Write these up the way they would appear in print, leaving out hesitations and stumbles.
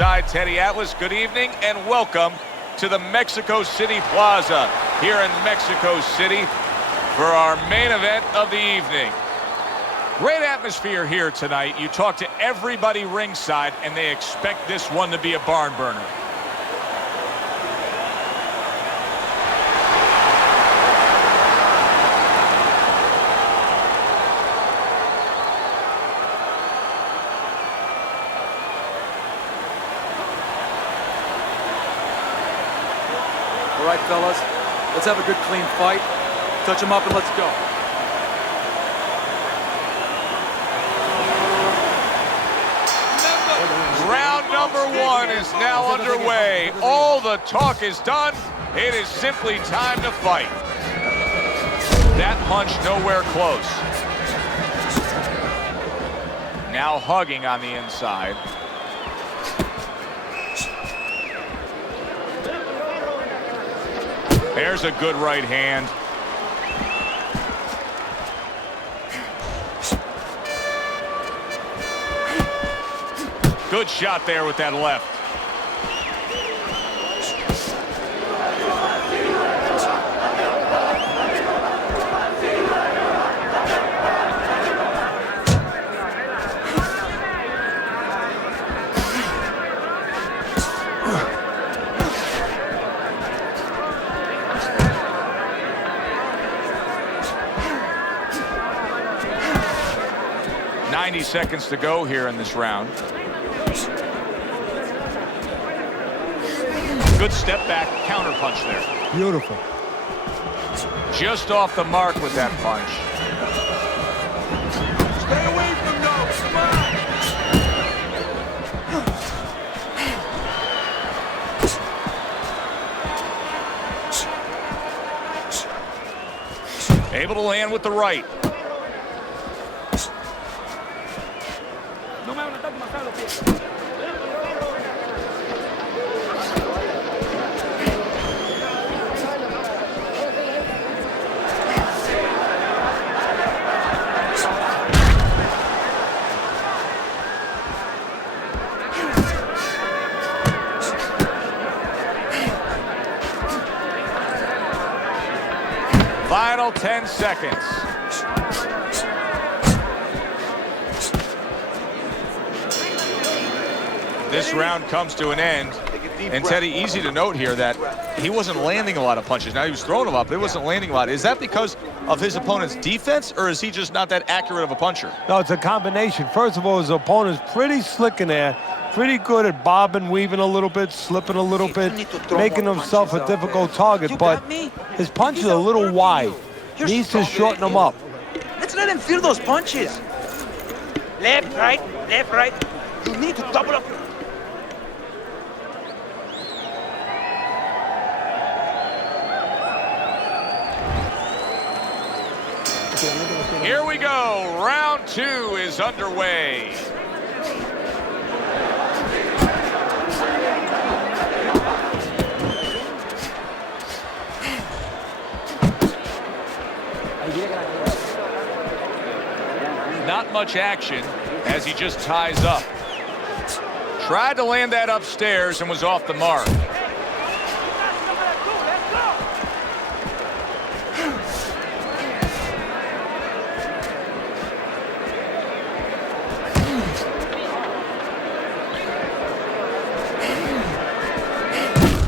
ringside. Teddy Atlas, good evening and welcome to the Mexico City Plaza here in Mexico City for our main event of the evening. Great atmosphere here tonight. You talk to everybody ringside and they expect this one to be a barn burner. All right, fellas, let's have a good, clean fight. Touch him up and let's go. Round number one is now underway. All the talk is done. It is simply time to fight. That punch nowhere close. Now hugging on the inside. There's a good right hand. Good shot there with that left. Seconds to go here in this round. Good step back counter punch there. Beautiful. Just off the mark with that punch. Stay away from those. Come on. Able to land with the right. Final 10 seconds. This round comes to an end. And Teddy, easy to note here that he wasn't landing a lot of punches. Now he was throwing them up, but he wasn't landing a lot. Is that because of his opponent's defense, or is he just not that accurate of a puncher? No, it's a combination. First of all, his opponent's pretty slick in there, pretty good at bobbing, weaving a little bit, slipping a little bit, making himself a difficult target, but his punch is a little wide. Needs to shorten them up. Let's let him feel those punches. Left, right, left, right. You need to double up. Here we go. Round two is underway. Not much action as he just ties up. Tried to land that upstairs and was off the mark.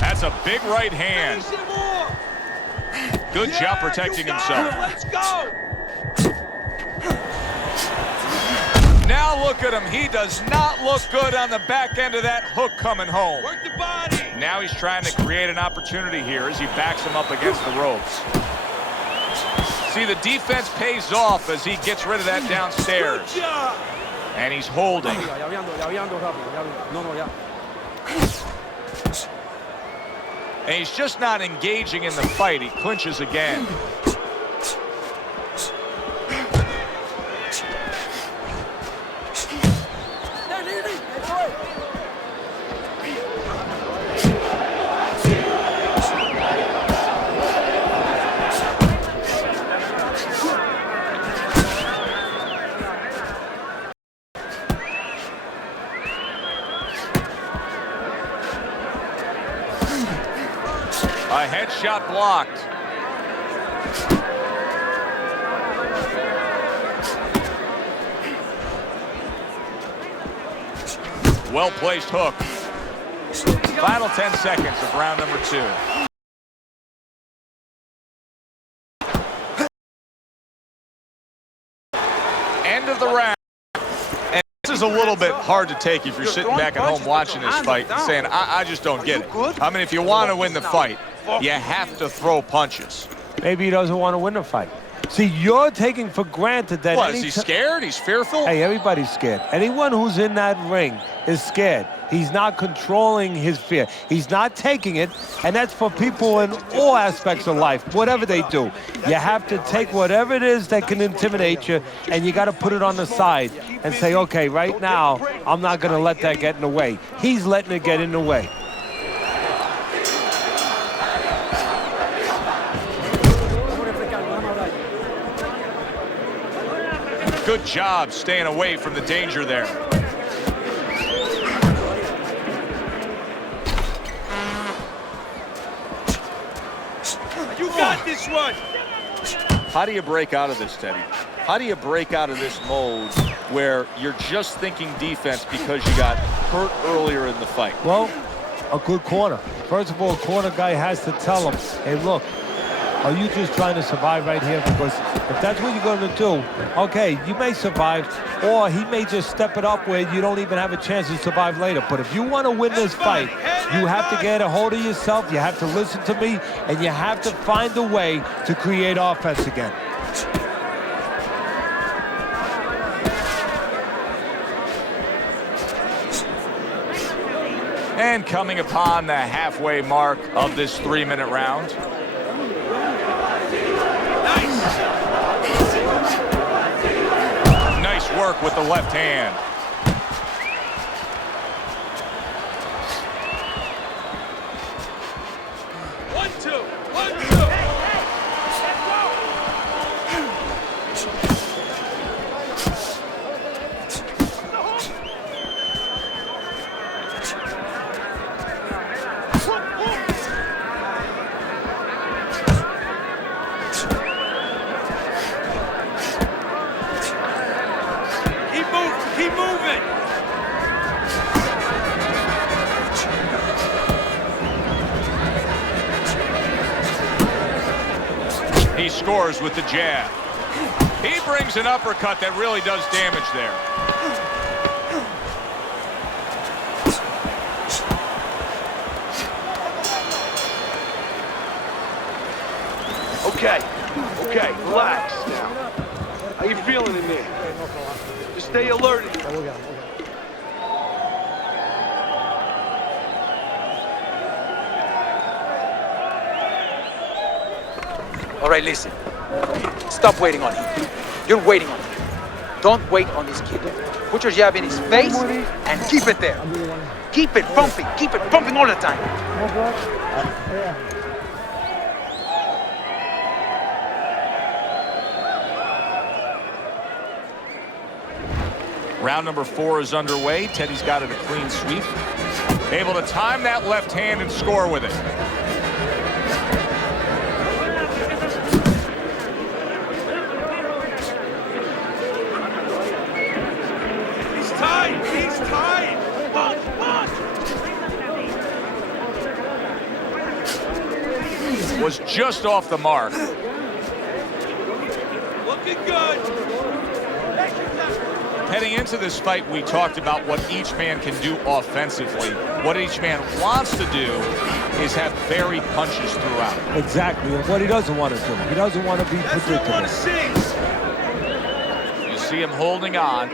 That's a big right hand. Good job protecting himself. Let's go. Now look at him. He does not look good on the back end of that hook coming home. Work the body. Now he's trying to create an opportunity here as he backs him up against the ropes. See, the defense pays off as he gets rid of that downstairs. And he's holding. And he's just not engaging in the fight. He clinches again. A headshot blocked. Well-placed hook. Final 10 seconds of round number 2. End of the round. And this is a little bit hard to take if you're sitting back at home watching this fight and saying, I just don't get it. I mean, if you want to win the fight, you have to throw punches. Maybe he doesn't want to win the fight. See, you're taking for granted that... What, is he scared? He's fearful? Hey, everybody's scared. Anyone who's in that ring is scared. He's not controlling his fear. He's not taking it, and that's for people in all aspects of life, whatever they do. You have to take whatever it is that can intimidate you, and you got to put it on the side and say, okay, right now, I'm not going to let that get in the way. He's letting it get in the way. Good job staying away from the danger there. You got this one. How do you break out of this, Teddy? How do you break out of this mode where you're just thinking defense because you got hurt earlier in the fight? Well, a good corner. First of all, a corner guy has to tell him, hey, look, are you just trying to survive right here? Because if that's what you're going to do, okay, you may survive, or he may just step it up where you don't even have a chance to survive later. But if you want to win this fight, you have to get a hold of yourself, you have to listen to me, and you have to find a way to create offense again. And coming upon the halfway mark of this 3-minute round. Nice work with the left hand. One, two. Keep moving. He scores with the jab. He brings an uppercut that really does damage there. Okay, relax now. How you feeling in there? Just stay alert. All right, listen. Stop waiting on him. You're waiting on him. Don't wait on this kid. Put your jab in his face and keep it there. Keep it pumping. Keep it pumping all the time. Round number 4 is underway. Teddy's got it a clean sweep. Able to time that left hand and score with it. He's tied. Was just off the mark. Looking good. Heading into this fight, we talked about what each man can do offensively. What each man wants to do is have varied punches throughout. Exactly, and what he doesn't want to do. He doesn't want to be predictable. You see him holding on.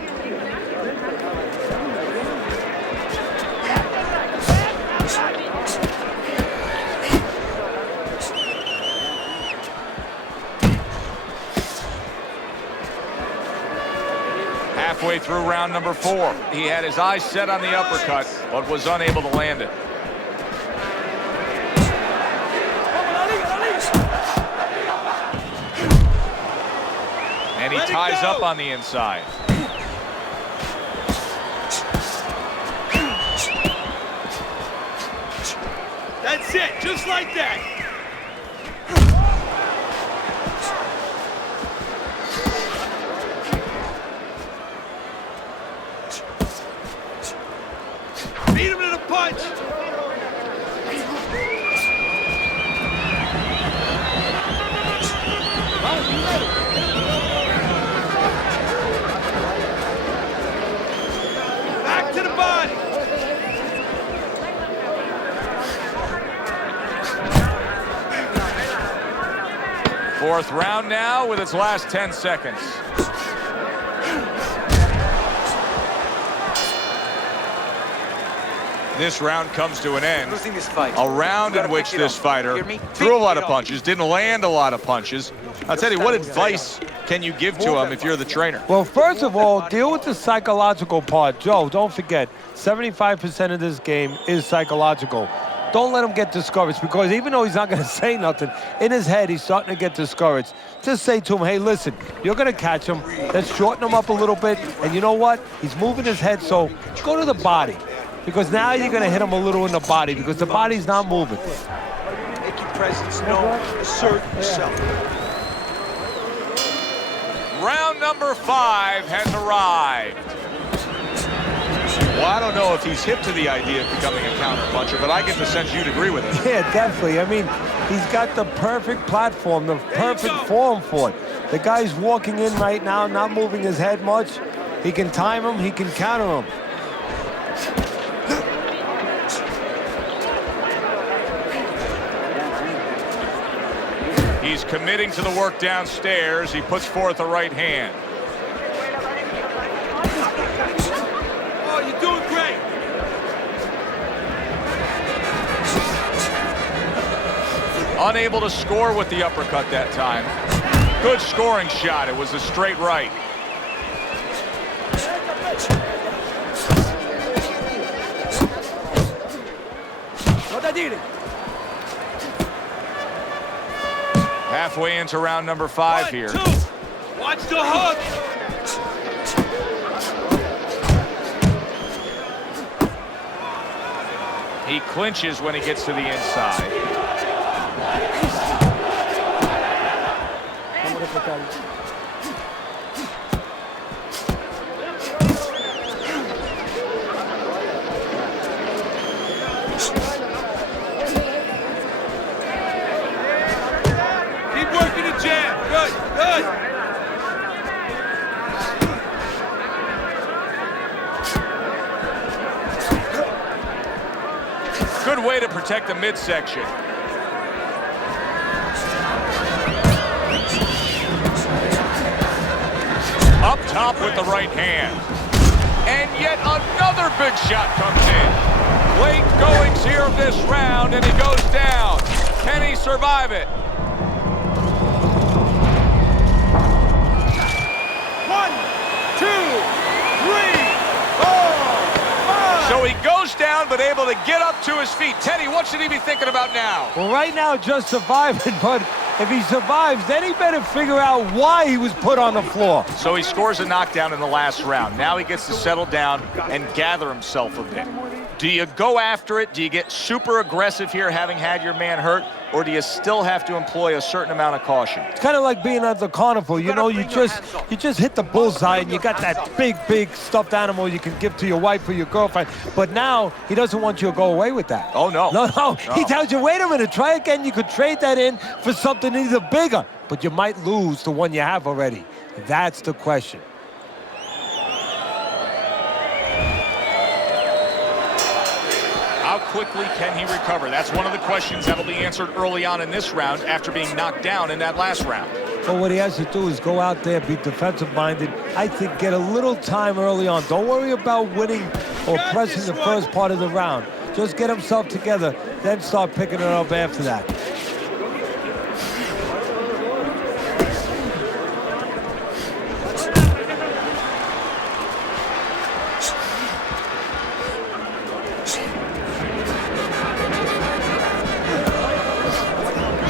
Halfway through round number 4, he had his eyes set on the uppercut, but was unable to land it. And he ties up on the inside. That's it, just like that. Beat him to the punch. Back to the body. Fourth round now with its last 10 seconds. This round comes to an end. Losing this fight. A round in which this fighter threw a lot of punches, didn't land a lot of punches. I'll tell you, what advice can you give to him if you're the trainer? Well, first of all, deal with the psychological part. Joe, don't forget, 75% of this game is psychological. Don't let him get discouraged, because even though he's not going to say nothing, in his head, he's starting to get discouraged. Just say to him, hey, listen, you're going to catch him. Let's shorten him up a little bit. And you know what? He's moving his head, so go to the body. Because now you're going to hit him a little in the body, because the body's not moving. Make your presence known. Assert yourself. Round number 5 has arrived. Well, I don't know if he's hip to the idea of becoming a counter-puncher, but I get the sense you'd agree with it. Yeah, definitely. I mean, he's got the perfect platform, the perfect form for it. The guy's walking in right now, not moving his head much. He can time him, he can counter him. He's committing to the work downstairs. He puts forth a right hand. Oh, you're doing great. Unable to score with the uppercut that time. Good scoring shot. It was a straight right. Halfway into round number 5 1, here. 2. Watch the hook. He clinches when he gets to the inside. Keep working the jab. Good, good. Good way to protect the midsection. Up top with the right hand. And yet another big shot comes in. Late goings here of this round, and he goes down. Can he survive it? 1, 2, 3, 4, 5. So he goes down, but able to get up to his feet. Teddy, what should he be thinking about now? Well, right now, just surviving, but if he survives, then he better figure out why he was put on the floor. So he scores a knockdown in the last round. Now he gets to settle down and gather himself a bit. Do you go after it? Do you get super aggressive here, having had your man hurt? Or do you still have to employ a certain amount of caution? It's kind of like being at the carnival. You know, you just hit the bullseye, and you got that big stuffed animal you can give to your wife or your girlfriend. But now he doesn't want you to go away with that. Oh, no. No. He tells you, wait a minute, try again. You could trade that in for something either bigger, but you might lose the one you have already. That's the question. How quickly can he recover? That's one of the questions that'll be answered early on in this round after being knocked down in that last round. Well, what he has to do is go out there, be defensive-minded. I think get a little time early on. Don't worry about winning or pressing the first part of the round. Just get himself together, then start picking it up after that.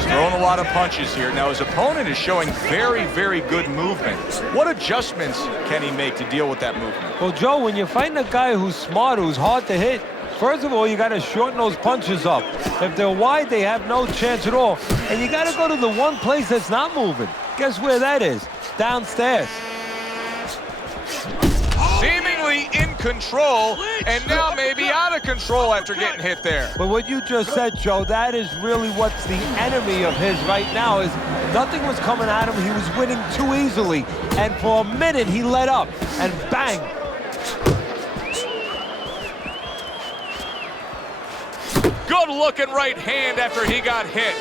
Throwing a lot of punches here. Now his opponent is showing very good movement. What adjustments can he make to deal with that movement? Well, Joe, when you're fighting a guy who's smart, who's hard to hit, first of all, you got to shorten those punches up. If they're wide, they have no chance at all. And you got to go to the one place that's not moving. Guess where that is? Downstairs. Seemingly in control, and now maybe out of control after getting hit there. But what you just said, Joe, that is really what's the enemy of his right now is nothing was coming at him. He was winning too easily. And for a minute, he let up, and bang. Good looking right hand after he got hit.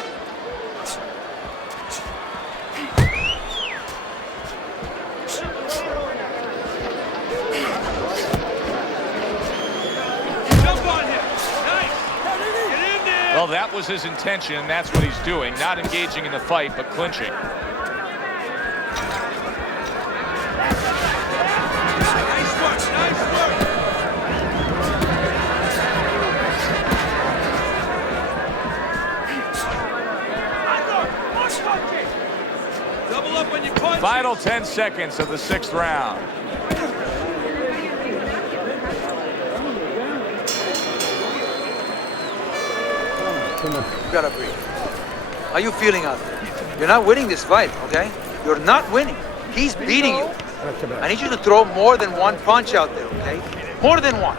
Well, that was his intention, and that's what he's doing. Not engaging in the fight, but clinching. Nice work, nice work. Double up when you punch. Final 10 seconds of the 6th round. You gotta breathe. How are you feeling out there? You're not winning this fight, okay? You're not winning. He's beating you. I need you to throw more than one punch out there, okay? More than one.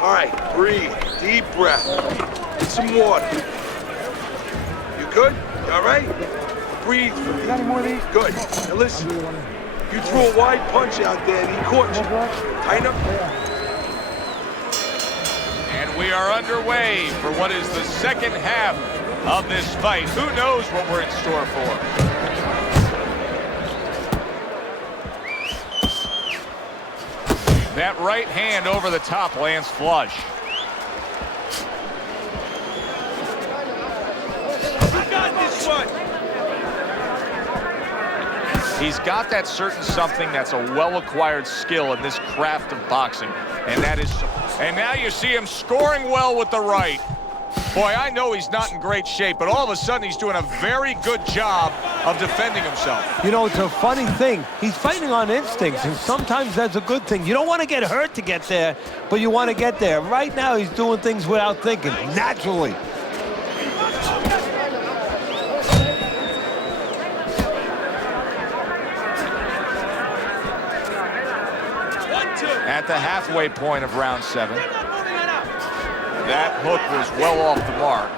All right, breathe. Deep breath. Get some water. You good? You all right? Breathe. You got any more of these? Good. Now listen. You threw a wide punch out there and he caught you. Tighten up. And we are underway for what is the second half of this fight. Who knows what we're in store for? That right hand over the top lands flush. I got this one. He's got that certain something that's a well-acquired skill in this craft of boxing, and that is. And now you see him scoring well with the right. Boy, I know he's not in great shape, but all of a sudden he's doing a very good job of defending himself. You know, it's a funny thing. He's fighting on instincts, and sometimes that's a good thing. You don't want to get hurt to get there, but you want to get there. Right now, he's doing things without thinking, naturally. At the halfway point of round 7. That hook was well off the mark.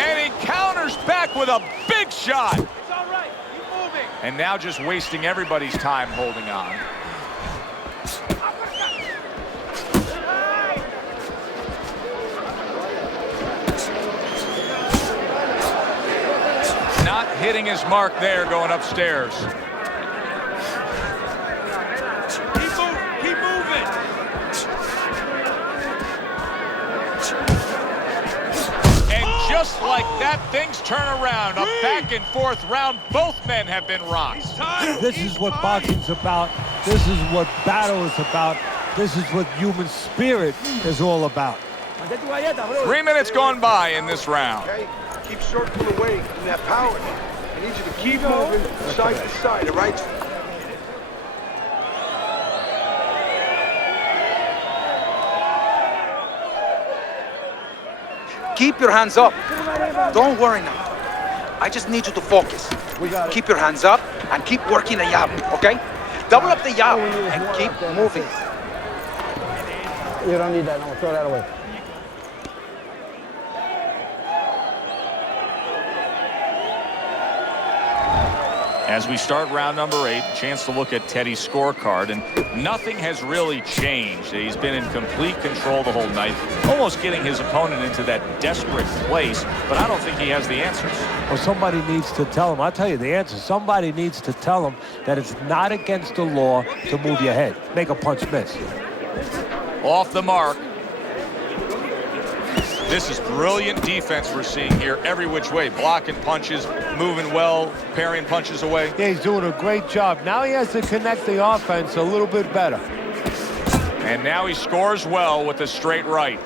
And he counters back with a big shot. It's all right. Keep moving. And now just wasting everybody's time holding on. Not hitting his mark there going upstairs. Keep moving. And just like that, things turn around. A back and forth round. Both men have been rocked. This is what boxing's about. This is what battle is about. This is what human spirit is all about. 3 minutes gone by in this round. Okay? Keep circling away from that power. I need you to keep moving side to side, all right? Keep your hands up. Don't worry now. I just need you to focus. Keep your hands up and keep working the jab, okay? Double up the jab and keep moving. You don't need that. No, throw that away. As we start round number 8, chance to look at Teddy's scorecard, and nothing has really changed. He's been in complete control the whole night, almost getting his opponent into that desperate place, but I don't think he has the answers. Well, somebody needs to tell him. I'll tell you the answer. Somebody needs to tell him that it's not against the law to move your head. Make a punch miss. Off the mark. This is brilliant defense we're seeing here every which way. Blocking punches, moving well, parrying punches away. Yeah, he's doing a great job. Now he has to connect the offense a little bit better. And now he scores well with the straight right.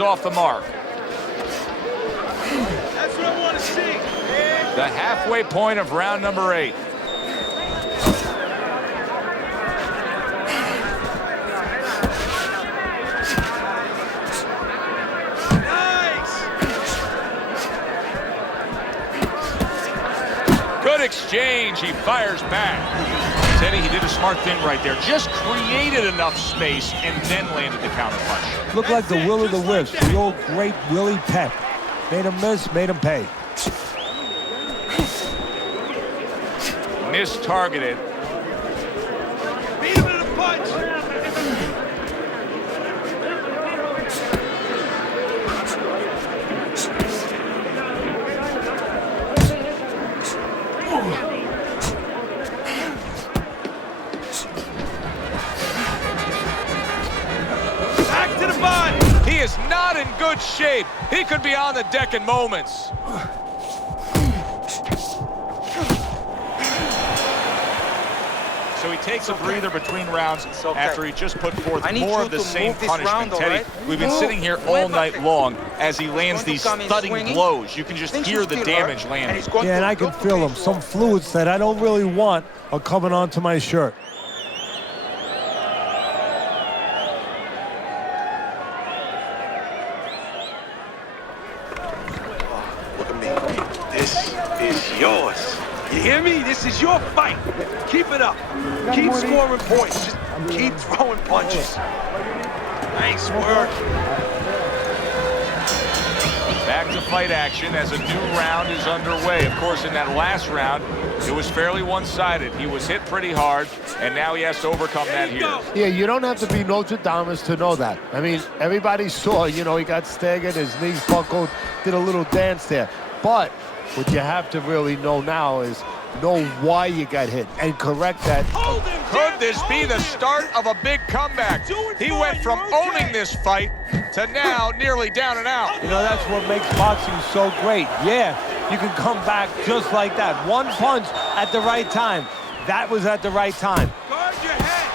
is off the mark. That's what I want to see. The halfway point of round number 8. Good exchange. He fires back. Teddy, he did a smart thing right there. Just created enough space and then landed the counter punch. Looked like the will of the wisp. The old great Willie Pep. Made him miss, made him pay. Mistargeted. Beat him to the punch. Back to the body. He is not in good shape. He could be on the deck in moments. So he takes a breather between rounds after he just put forth more of the same punishment. Teddy, we've been sitting here all night long as he lands these thudding blows. You can just hear the damage landing. Yeah, and I can feel them. Some fluids that I don't really want are coming onto my shirt. Look at me. This is yours. You hear me? This is your fight. Keep it up. Keep scoring points. Just keep throwing punches. Nice work. Back to fight action as a new round is underway. Of course, in that last round, it was fairly one-sided. He was hit pretty hard, and now he has to overcome that here. Yeah, you don't have to be Notre Dame to know that. I mean, everybody saw, you know, he got staggered, his knees buckled, did a little dance there. But what you have to really know now is know why you got hit and correct that. Could this be the start of a big comeback? He went from owning this fight to now nearly down and out. You know, that's what makes boxing so great. Yeah, you can come back just like that. One punch at the right time. That was at the right time. Guard your head.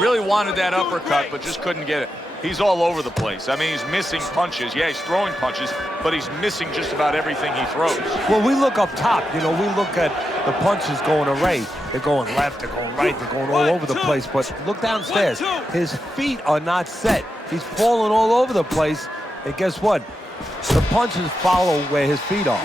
Really wanted that uppercut, but just couldn't get it. He's all over the place. I mean, he's missing punches. Yeah, he's throwing punches, but he's missing just about everything he throws. Well, we look up top. You know, we look at the punches going array. They're going left, they're going right, they're going all over the place. But look downstairs. His feet are not set. He's falling all over the place. And guess what? The punches follow where his feet are.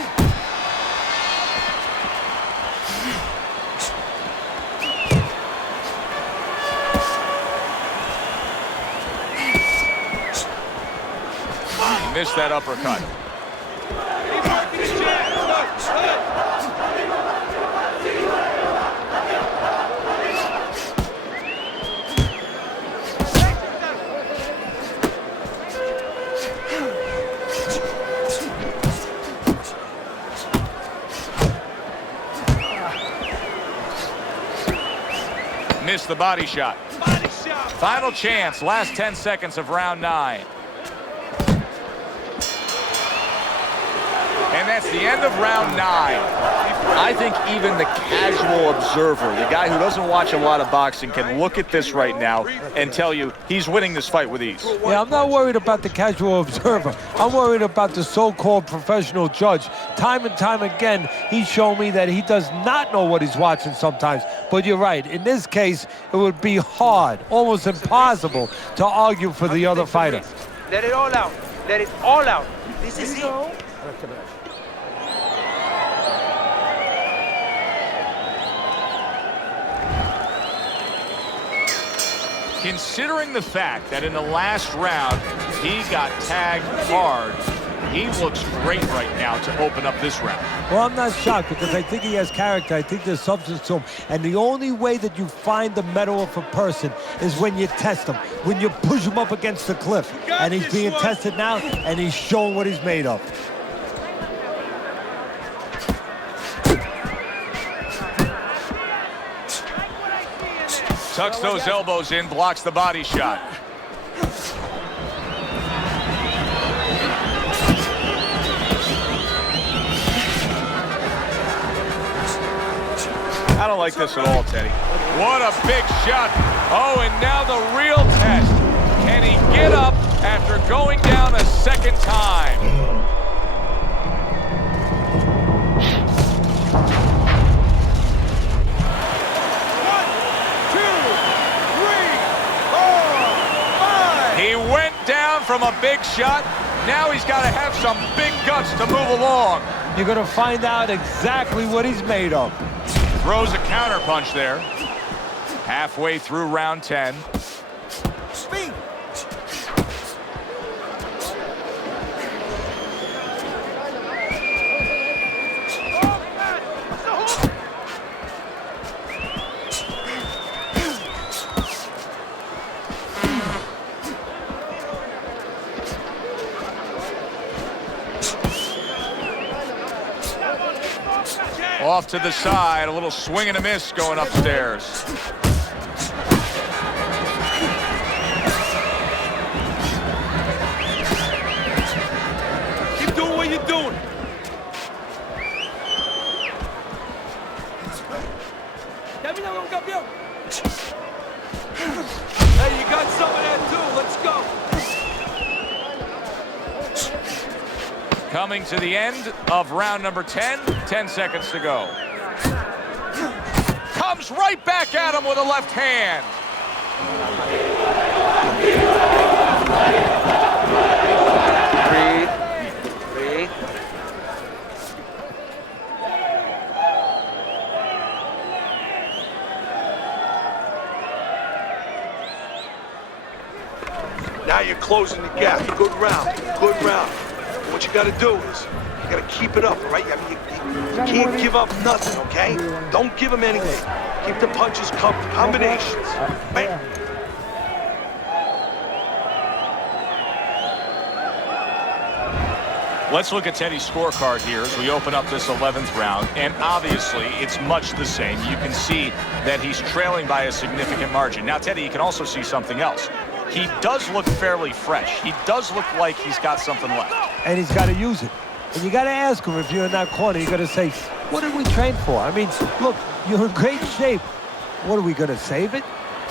Missed that uppercut. Missed the body shot. Final chance, last 10 seconds of round 9. And that's the end of round 9. I think even the casual observer, the guy who doesn't watch a lot of boxing, can look at this right now and tell you he's winning this fight with ease. Yeah, I'm not worried about the casual observer. I'm worried about the so-called professional judge. Time and time again, he's shown me that he does not know what he's watching sometimes. But you're right. In this case, it would be hard, almost impossible, to argue for the other fighter. Let it all out. Let it all out. This is it. Considering the fact that in the last round he got tagged hard, he looks great right now to open up this round. Well, I'm not shocked because I think he has character. I think there's substance to him. And the only way that you find the metal of a person is when you test him, when you push him up against the cliff. And he's being tested now, and he's showing what he's made of. Tucks those elbows in, blocks the body shot. I don't like this at all, Teddy. What a big shot. Oh, and now the real test. Can he get up after going down a second time? He went down from a big shot. Now he's got to have some big guts to move along. You're going to find out exactly what he's made of. Throws a counter punch there. Halfway through round 10. Speed. Off to the side, a little swing and a miss going upstairs. Keep doing what you're doing. Hey, you got some of that too. Let's go. Coming to the end of round number 10, 10 seconds to go. Comes right back at him with a left hand. Breathe. Now you're closing the gap. Good round. Good round. What you got to do is you got to keep it up, all right? I mean, you can't give up nothing, okay? Don't give him anything. Keep the punches combinations. Bam. Let's look at Teddy's scorecard here as we open up this 11th round. And obviously, it's much the same. You can see that he's trailing by a significant margin. Now, Teddy, you can also see something else. He does look fairly fresh. He does look like he's got something left. And he's got to use it. And you got to ask him if you're in that corner. You got to say, what did we train for? I mean, look, you're in great shape. What are we going to save it?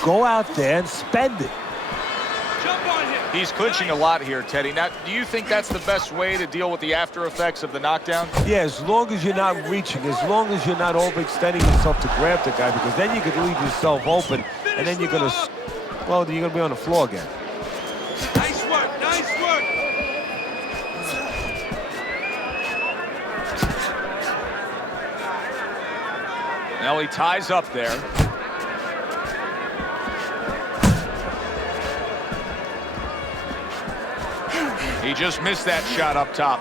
Go out there and spend it. Jump on him. He's clinching a lot here, Teddy. Now, do you think that's the best way to deal with the after effects of the knockdown? Yeah, as long as you're not reaching, as long as you're not overextending yourself to grab the guy, because then you could leave yourself open, and then you're going to, well, you're going to be on the floor again. Nice work. Nice work. Now he ties up there. He just missed that shot up top.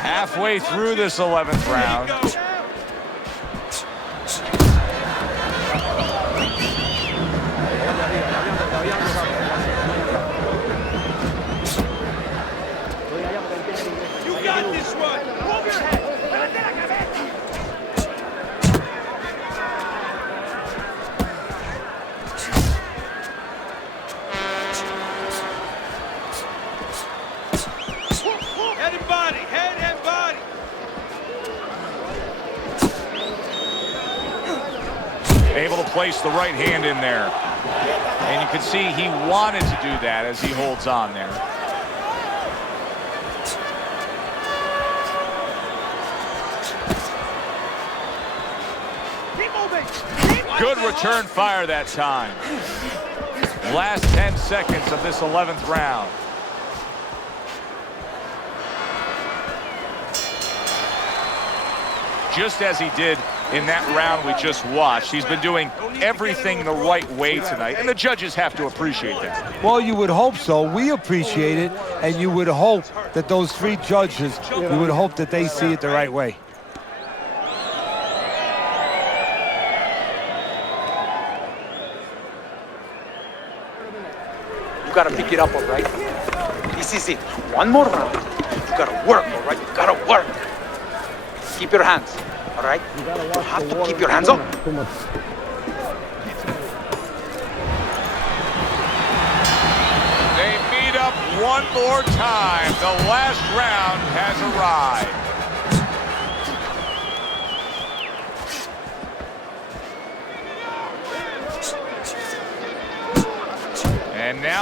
Halfway through this 11th round. You got this one. Move your head. Head and body. Head and body. Able to place the right hand in there. And you can see he wanted to do that as he holds on there. Good return fire that time. Last 10 seconds of this 11th round. Just as he did in that round we just watched. He's been doing everything the right way tonight, and the judges have to appreciate that. Well, you would hope so. We appreciate it, and you would hope that those three judges, you would hope that they see it the right way. You gotta pick it up, all right? This is it. One more round. You gotta work, all right? You gotta work. Keep your hands, all right? You have to keep your hands up. They meet up one more time. The last round has arrived.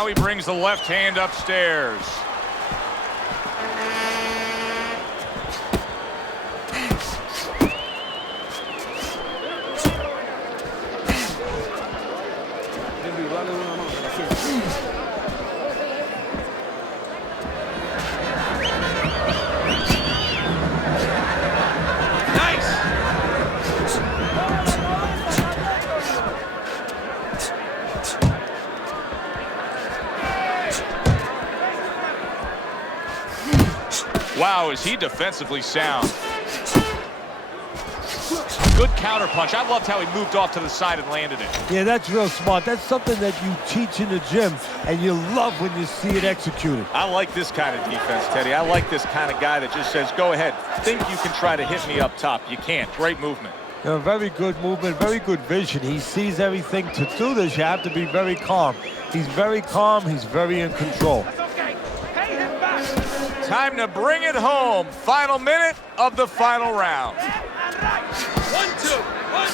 Now he brings the left hand upstairs. Wow, is he defensively sound. Good counter punch. I loved how he moved off to the side and landed it. Yeah, that's real smart. That's something that you teach in the gym, and you love when you see it executed. I like this kind of defense, Teddy. I like this kind of guy that just says, go ahead. Think you can try to hit me up top. You can't. Great movement. You know, very good movement, very good vision. He sees everything. To do this, you have to be very calm. He's very calm. He's very in control. Time to bring it home. Final minute of the final round. 1, 2, 1,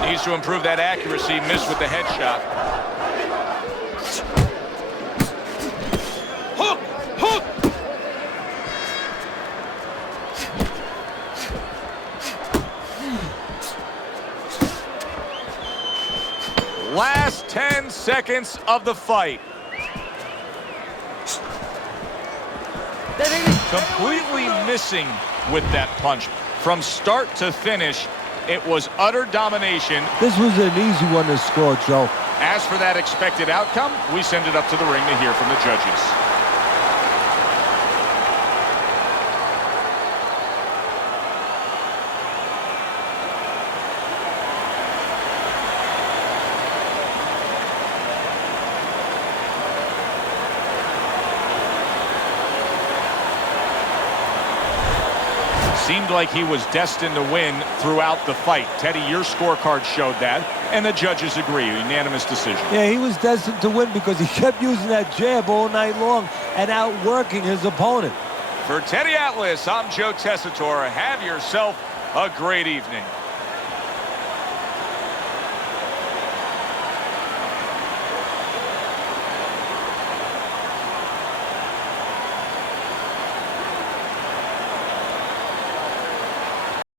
2. Needs to improve that accuracy. Missed with the headshot. Hook! Hook! Last 10 seconds of the fight. Completely missing with that punch. From start to finish, it was utter domination. This was an easy one to score, Joe. As for that expected outcome, we send it up to the ring to hear from the judges. Seemed like he was destined to win throughout the fight. Teddy, your scorecard showed that, and the judges agree. Unanimous decision. Yeah, he was destined to win because he kept using that jab all night long and outworking his opponent. For Teddy Atlas, I'm Joe Tessitore. Have yourself a great evening.